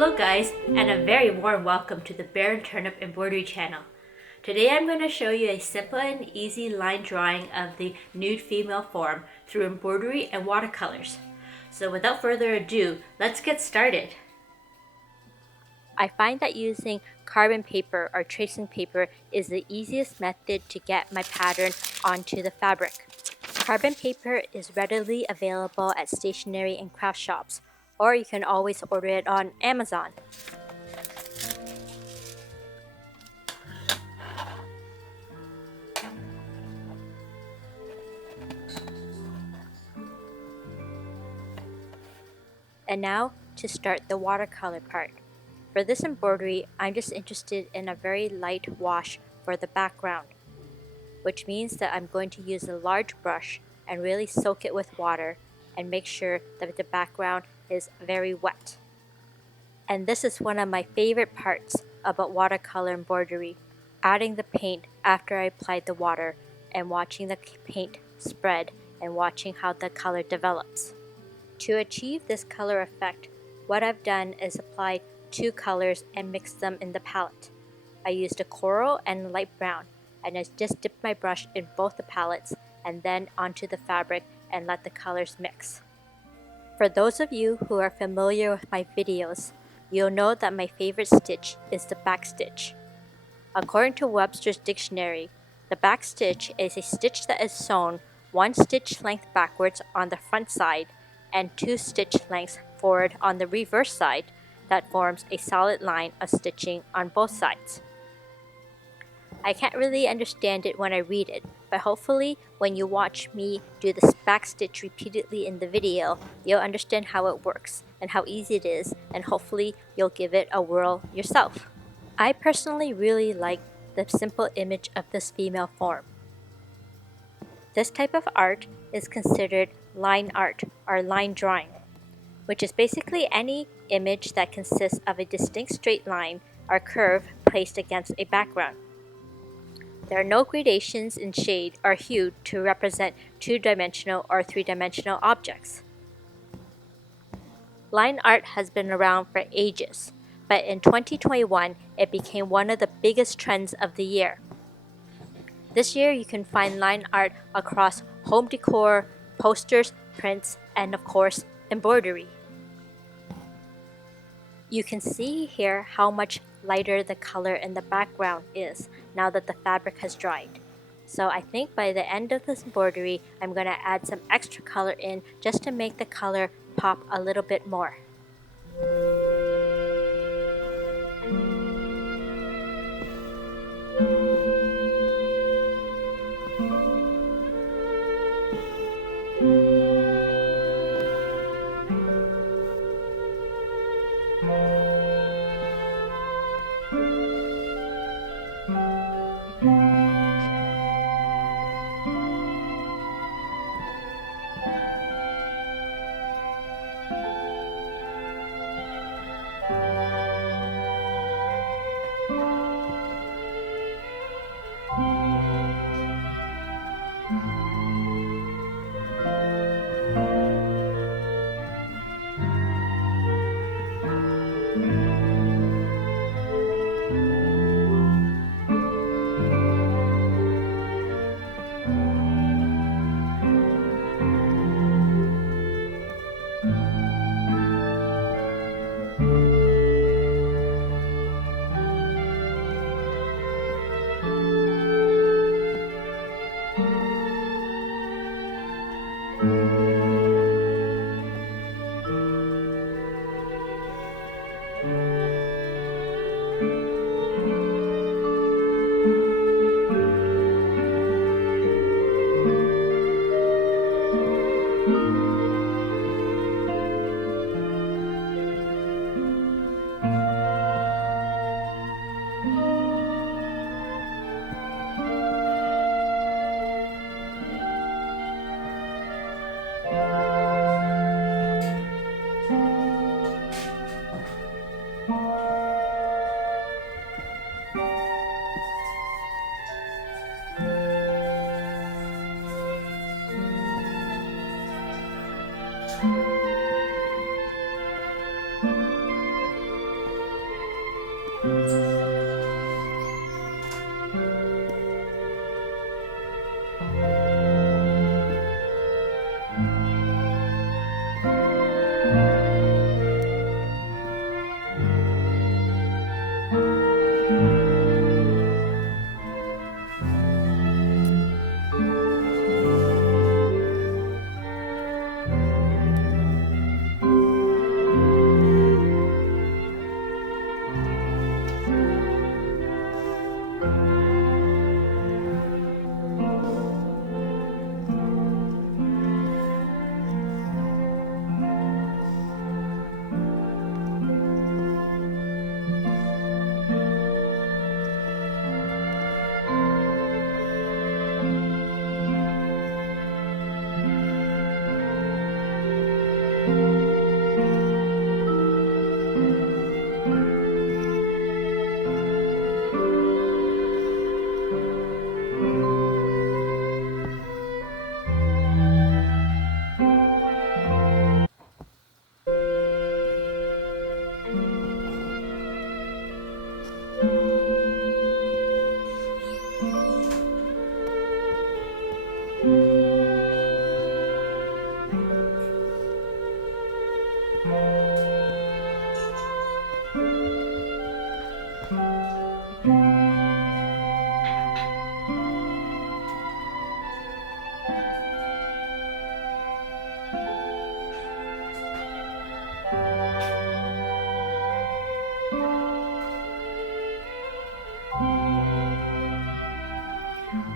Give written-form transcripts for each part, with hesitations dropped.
Hello guys, and a very warm welcome to the Bear and Turnip Embroidery channel. Today I'm going to show you a simple and easy line drawing of the nude female form through embroidery and watercolors. So without further ado, let's get started. I find that using carbon paper or tracing paper is the easiest method to get my pattern onto the fabric. Carbon paper is readily available at stationery and craft shops, or you can always order it on Amazon. And now to start the watercolor part. For this embroidery, I'm just interested in a very light wash for the background, which means that I'm going to use a large brush and really soak it with water and make sure that the background is very wet. And this is one of my favorite parts about watercolor embroidery, adding the paint after I applied the water and watching the paint spread and watching how the color develops. To achieve this color effect, what I've done is applied two colors and mixed them in the palette. I used a coral and a light brown, and I just dipped my brush in both the palettes and then onto the fabric and let the colors mix. For those of you who are familiar with my videos, you'll know that my favorite stitch is the backstitch. According to Webster's dictionary, the backstitch is a stitch that is sewn one stitch length backwards on the front side and two stitch lengths forward on the reverse side that forms a solid line of stitching on both sides. I can't really understand it when I read it, but hopefully when you watch me do this backstitch repeatedly in the video, you'll understand how it works and how easy it is, and hopefully you'll give it a whirl yourself. I personally really like the simple image of this female form. This type of art is considered line art or line drawing, which is basically any image that consists of a distinct straight line or curve placed against a background. There are no gradations in shade or hue to represent two-dimensional or three-dimensional objects. Line art has been around for ages, but in 2021 it became one of the biggest trends of the year. This year you can find line art across home decor, posters, prints, and of course, embroidery. You can see here how much lighter the color in the background is now that the fabric has dried. So I think by the end of this embroidery, I'm going to add some extra color in just to make the color pop a little bit more.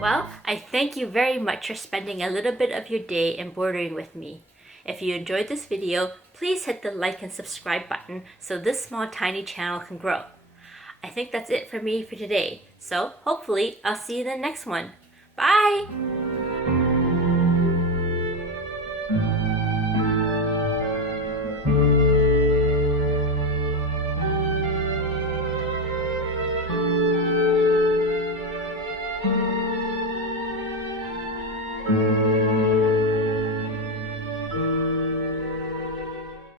Well, I thank you very much for spending a little bit of your day embroidering with me. If you enjoyed this video, please hit the like and subscribe button so this small tiny channel can grow. I think that's it for me for today, so hopefully I'll see you in the next one. Bye!